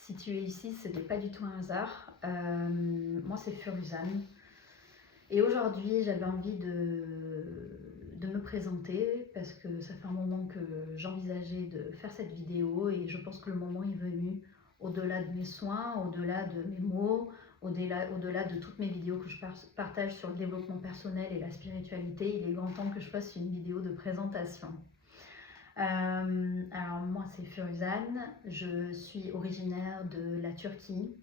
Si tu es ici, ce n'est pas du tout un hasard. Moi, c'est Furusan. Et aujourd'hui, j'avais envie de me présenter parce que ça fait un moment que j'envisageais de faire cette vidéo et je pense que le moment est venu, au-delà de mes soins, au-delà de mes mots, au-delà de toutes mes vidéos que je partage sur le développement personnel et la spiritualité. Il est grand temps que je fasse une vidéo de présentation. Alors moi c'est Furusan, je suis originaire de la Turquie,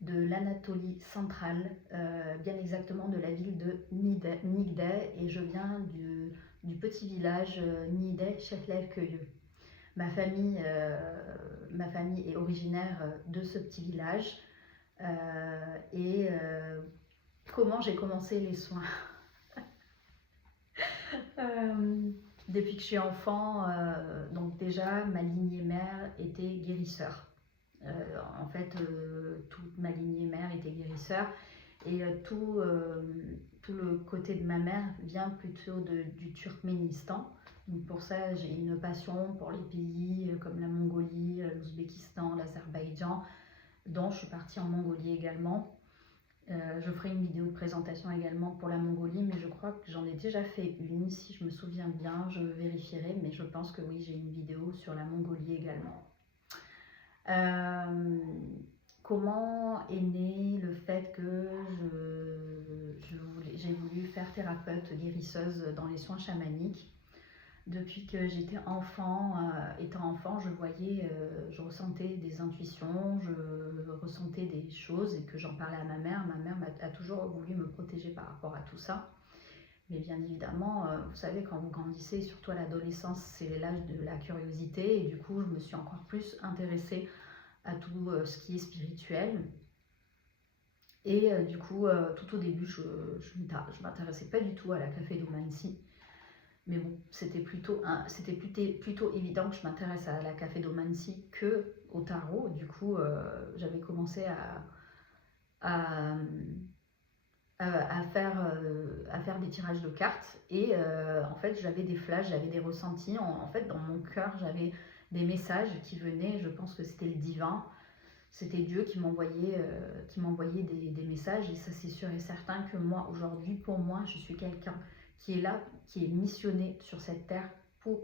de l'Anatolie centrale, bien exactement de la ville de Niğde, et je viens du petit village Niğde Çeflerköyü. Ma famille est originaire de ce petit village. Comment j'ai commencé les soins? Depuis que je suis enfant, donc déjà ma lignée mère était guérisseur. En fait, toute ma lignée mère était guérisseur et tout le côté de ma mère vient plutôt du Turkménistan. Donc pour ça, j'ai une passion pour les pays comme la Mongolie, l'Ouzbékistan, l'Azerbaïdjan, dont je suis partie en Mongolie également. Je ferai une vidéo de présentation également pour la Mongolie, mais je crois que j'en ai déjà fait une, si je me souviens bien, je vérifierai, mais je pense que oui, j'ai une vidéo sur la Mongolie également. Comment est né le fait que j'ai voulu faire thérapeute guérisseuse dans les soins chamaniques? Depuis que j'étais enfant, étant enfant, je ressentais des intuitions, je ressentais des choses et que j'en parlais à ma mère. Ma mère a toujours voulu me protéger par rapport à tout ça. Mais bien évidemment, vous savez, quand vous grandissez, surtout à l'adolescence, c'est l'âge de la curiosité. Et du coup, je me suis encore plus intéressée à tout ce qui est spirituel. Et du coup, tout au début, je ne m'intéressais pas du tout à la cafédomancie. Mais bon, c'était plutôt évident que je m'intéresse à la cafédomancie que au tarot. Du coup, j'avais commencé à faire des tirages de cartes et en fait, j'avais des flashs, j'avais des ressentis. En fait, dans mon cœur, j'avais des messages qui venaient. Je pense que c'était le divin. C'était Dieu qui m'envoyait des messages, et ça c'est sûr et certain que moi aujourd'hui, pour moi, je suis quelqu'un qui est là, qui est missionné sur cette terre pour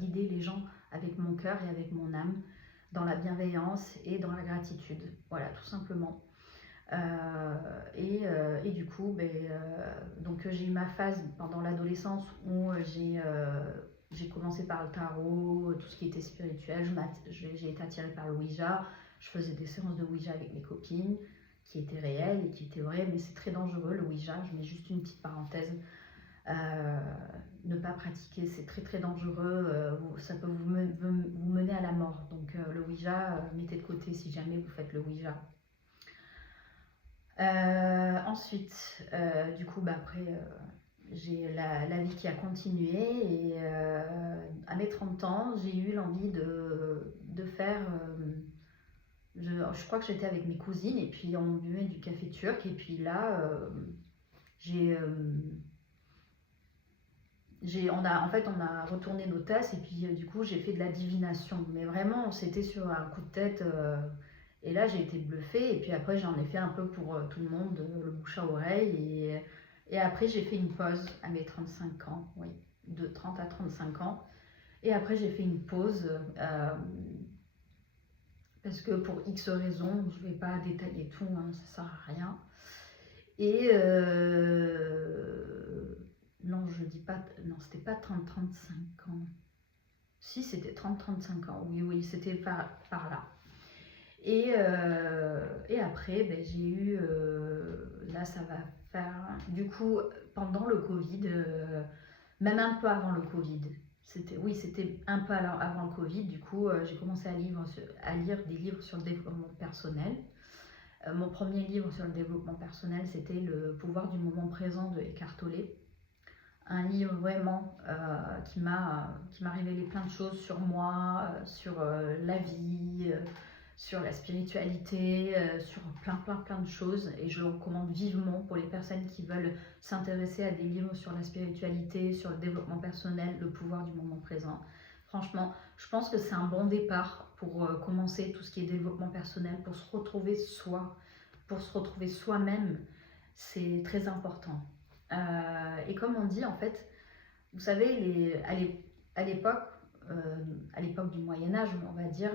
guider les gens avec mon cœur et avec mon âme, dans la bienveillance et dans la gratitude. Voilà, tout simplement. Et du coup, donc j'ai eu ma phase pendant l'adolescence où j'ai commencé par le tarot, tout ce qui était spirituel. J'ai été attirée par le Ouija. Je faisais des séances de Ouija avec mes copines qui étaient réelles et qui étaient vraies, mais c'est très dangereux le Ouija. Je mets juste une petite parenthèse. Ne pas pratiquer, c'est très très dangereux. Ça peut vous mener à la mort. Donc le Ouija, mettez de côté si jamais vous faites le Ouija. Ensuite, du coup, après, j'ai la vie qui a continué et à mes 30 ans, j'ai eu l'envie de faire... je crois que j'étais avec mes cousines et puis on buvait du café turc et puis là, on a retourné nos tasses et puis du coup j'ai fait de la divination. Mais vraiment, c'était sur un coup de tête... Et là, j'ai été bluffée. Et puis après, j'en ai fait un peu pour tout le monde, le bouche à oreille. Et après, j'ai fait une pause à mes 35 ans, oui, de 30 à 35 ans. Et après, j'ai fait une pause parce que pour X raisons, je ne vais pas détailler tout, hein, ça ne sert à rien. Et non, je dis pas, non, c'était pas 30-35 ans. Si, c'était 30-35 ans, oui, c'était par là. Et après, j'ai eu, là ça va faire, du coup, pendant le Covid, même un peu avant le Covid, c'était un peu avant le Covid, du coup, j'ai commencé à lire des livres sur le développement personnel. Mon premier livre sur le développement personnel, c'était Le pouvoir du moment présent de Eckhart Tolle. Un livre vraiment qui m'a révélé plein de choses sur moi, sur la vie, sur la spiritualité, sur plein de choses, et je le recommande vivement pour les personnes qui veulent s'intéresser à des livres sur la spiritualité, sur le développement personnel, le pouvoir du moment présent. Franchement, je pense que c'est un bon départ pour commencer tout ce qui est développement personnel, pour se retrouver soi, pour se retrouver soi-même. C'est très important. Et comme on dit, en fait, vous savez, à l'époque, à l'époque du Moyen-Âge, on va dire,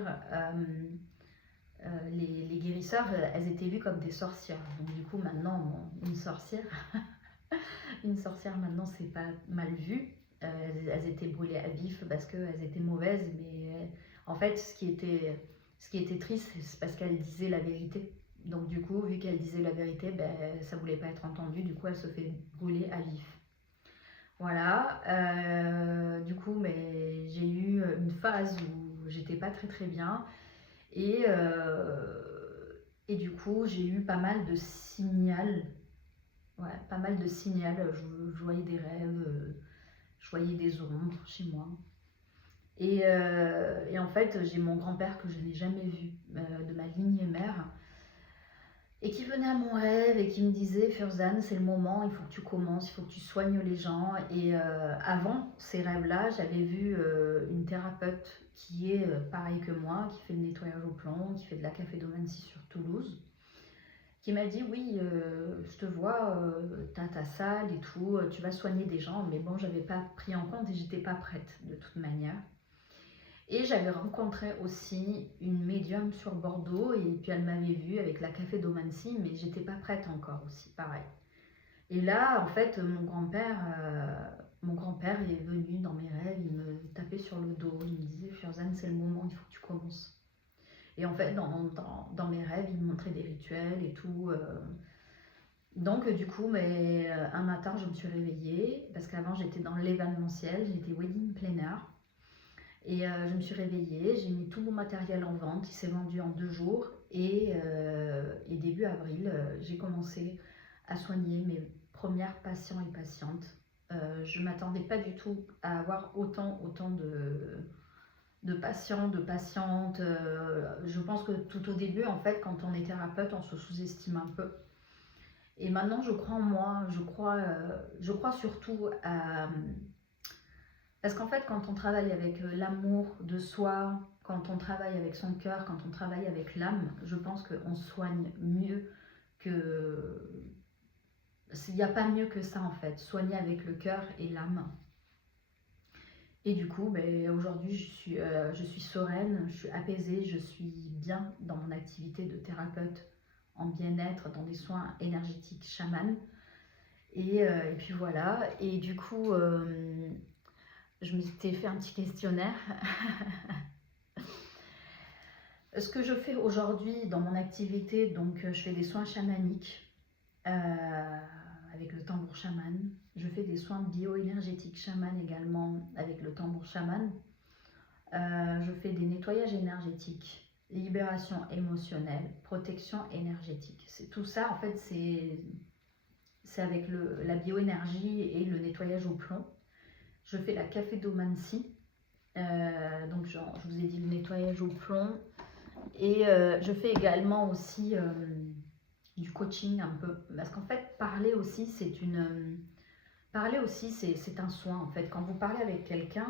les guérisseurs, elles étaient vues comme des sorcières. Donc du coup, maintenant, bon, une sorcière maintenant, c'est pas mal vu. Elles étaient brûlées à vif parce qu'elles étaient mauvaises, mais en fait, ce qui était triste, c'est parce qu'elles disaient la vérité. Donc du coup, vu qu'elle disait la vérité, ben, ça voulait pas être entendu, du coup elle se fait brûler à vif. Voilà, du coup, mais j'ai eu une phase où j'étais pas très bien et, et du coup j'ai eu pas mal de signaux, ouais, pas mal de signaux, je voyais des rêves, je voyais des ombres chez moi. Et en fait, j'ai mon grand-père que je n'ai jamais vu de ma lignée mère et qui venait à mon rêve et qui me disait Furzan, c'est le moment, il faut que tu commences, il faut que tu soignes les gens. Et avant ces rêves-là, j'avais vu une thérapeute qui est pareille que moi, qui fait le nettoyage au plomb, qui fait de la cafédomancie sur Toulouse, qui m'a dit oui, je te vois, t'as ta salle et tout, tu vas soigner des gens, mais bon, j'avais pas pris en compte et j'étais pas prête de toute manière. Et j'avais rencontré aussi une médium sur Bordeaux et puis elle m'avait vue avec la cafédomancie, mais j'étais pas prête encore aussi, pareil. Et là, en fait, mon grand-père est venu dans mes rêves, il me tapait sur le dos, il me disait Furzan, c'est le moment, il faut que tu commences. Et en fait, dans mes rêves, il me montrait des rituels et tout. Donc, du coup, mais, un matin, je me suis réveillée, parce qu'avant, j'étais dans l'événementiel, j'étais wedding planner. Et je me suis réveillée, j'ai mis tout mon matériel en vente, il s'est vendu en 2 jours. Et début avril, j'ai commencé à soigner mes premières patients et patientes. Je ne m'attendais pas du tout à avoir autant de patients, de patientes. Je pense que tout au début, en fait, quand on est thérapeute, on se sous-estime un peu. Et maintenant, je crois en moi, je crois surtout à... Parce qu'en fait, quand on travaille avec l'amour de soi, quand on travaille avec son cœur, quand on travaille avec l'âme, je pense qu'on soigne mieux que... Il n'y a pas mieux que ça en fait, soigner avec le cœur et l'âme. Et du coup, ben, aujourd'hui, je suis sereine, je suis apaisée, je suis bien dans mon activité de thérapeute en bien-être, dans des soins énergétiques chamanes. Et puis voilà, et du coup, je m'étais fait un petit questionnaire. Ce que je fais aujourd'hui dans mon activité, donc je fais des soins chamaniques avec le tambour chaman. Je fais des soins bioénergétiques chaman également avec le tambour chaman. Je fais des nettoyages énergétiques, libération émotionnelle, protection énergétique. C'est tout ça, en fait, c'est avec la bioénergie et le nettoyage au plomb. Je fais la cafédomancie. Donc, je vous ai dit le nettoyage au plomb. Et je fais également aussi du coaching un peu. Parce qu'en fait, parler aussi, c'est un soin, en fait. Quand vous parlez avec quelqu'un,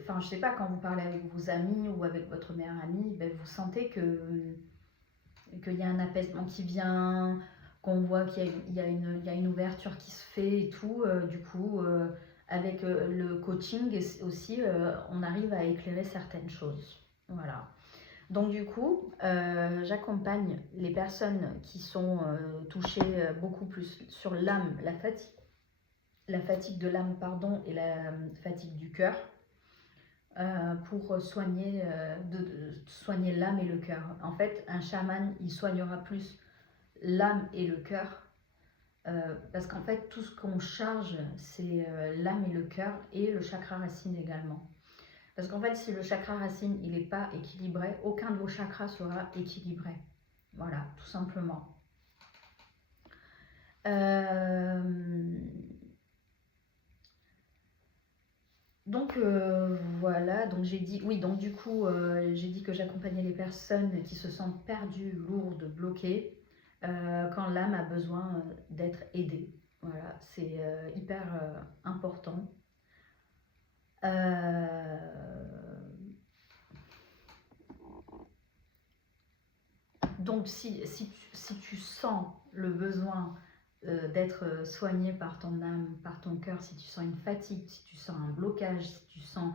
enfin, je sais pas, quand vous parlez avec vos amis ou avec votre meilleur ami, ben, vous sentez qu'il y a un apaisement qui vient, qu'on voit qu'il y a une ouverture qui se fait et tout. Du coup, avec le coaching aussi, on arrive à éclairer certaines choses. Voilà. Donc du coup, j'accompagne les personnes qui sont touchées beaucoup plus sur l'âme, la fatigue de l'âme, pardon, et la fatigue du cœur, pour soigner l'âme et le cœur. En fait, un chaman, il soignera plus l'âme et le cœur, parce qu'en fait, tout ce qu'on charge, c'est l'âme et le cœur, et le chakra racine également. Parce qu'en fait, si le chakra racine il n'est pas équilibré, aucun de vos chakras sera équilibré. Voilà, tout simplement. Donc voilà, donc j'ai dit, oui, donc du coup, j'ai dit que j'accompagnais les personnes qui se sentent perdues, lourdes, bloquées, quand l'âme a besoin d'être aidée. Voilà, c'est hyper important. Euh, donc si tu sens le besoin d'être soigné par ton âme, par ton cœur, si tu sens une fatigue, si tu sens un blocage, si tu sens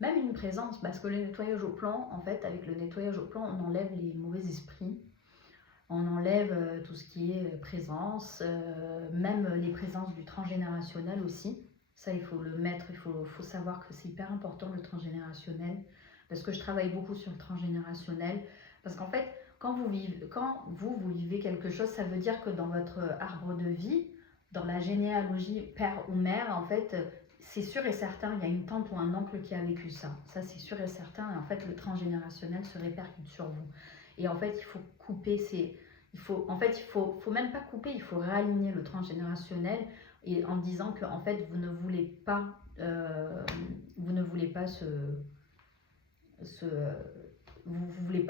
même une présence, parce que le nettoyage au plan, en fait, avec le nettoyage au plan, on enlève les mauvais esprits, on enlève tout ce qui est présence, même les présences du transgénérationnel aussi. Ça, il faut le mettre, il faut savoir que c'est hyper important le transgénérationnel, parce que je travaille beaucoup sur le transgénérationnel, parce qu'en fait, quand vous vivez quelque chose, ça veut dire que dans votre arbre de vie, dans la généalogie père ou mère, en fait, c'est sûr et certain, il y a une tante ou un oncle qui a vécu ça. Ça, c'est sûr et certain. Et en fait, le transgénérationnel se répercute sur vous. Et en fait, il faut couper faut même pas couper, il faut réaligner le transgénérationnel et en disant que en fait, vous ne voulez pas ce vous voulez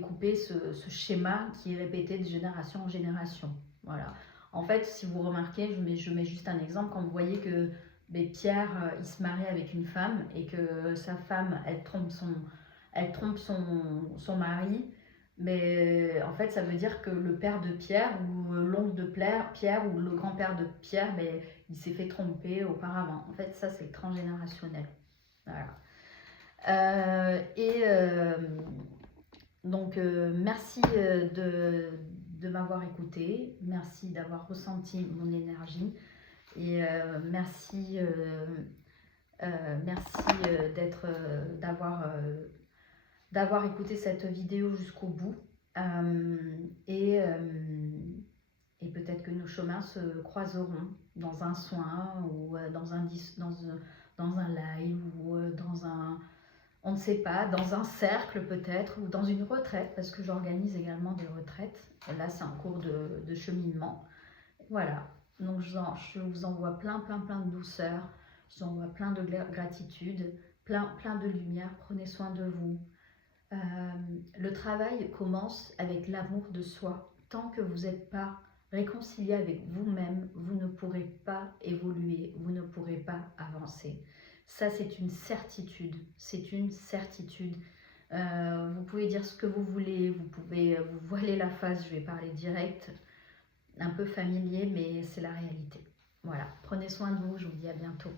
couper ce schéma qui est répété de génération en génération. Voilà. En fait, si vous remarquez, je mets juste un exemple, quand vous voyez que Pierre, il se marie avec une femme et que sa femme, elle trompe son mari, mais en fait, ça veut dire que le père de Pierre ou l'oncle de Pierre ou le grand-père de Pierre, il s'est fait tromper auparavant. En fait, ça, c'est le transgénérationnel. Voilà. Donc, merci de m'avoir écouté, merci d'avoir ressenti mon énergie et merci d'avoir écouté cette vidéo jusqu'au bout. Et peut-être que nos chemins se croiseront dans un soin ou dans un live ou dans un, on ne sait pas, dans un cercle peut-être, ou dans une retraite, parce que j'organise également des retraites. Là, c'est un cours de cheminement. Voilà, donc je vous envoie plein de douceur, je vous envoie plein de gratitude, plein de lumière. Prenez soin de vous. Le travail commence avec l'amour de soi. Tant que vous n'êtes pas réconcilié avec vous-même, vous ne pourrez pas évoluer, vous ne pourrez pas avancer. Ça, c'est une certitude. C'est une certitude. Vous pouvez dire ce que vous voulez, vous pouvez vous voiler la face, je vais parler direct, un peu familier, mais c'est la réalité. Voilà, prenez soin de vous, je vous dis à bientôt.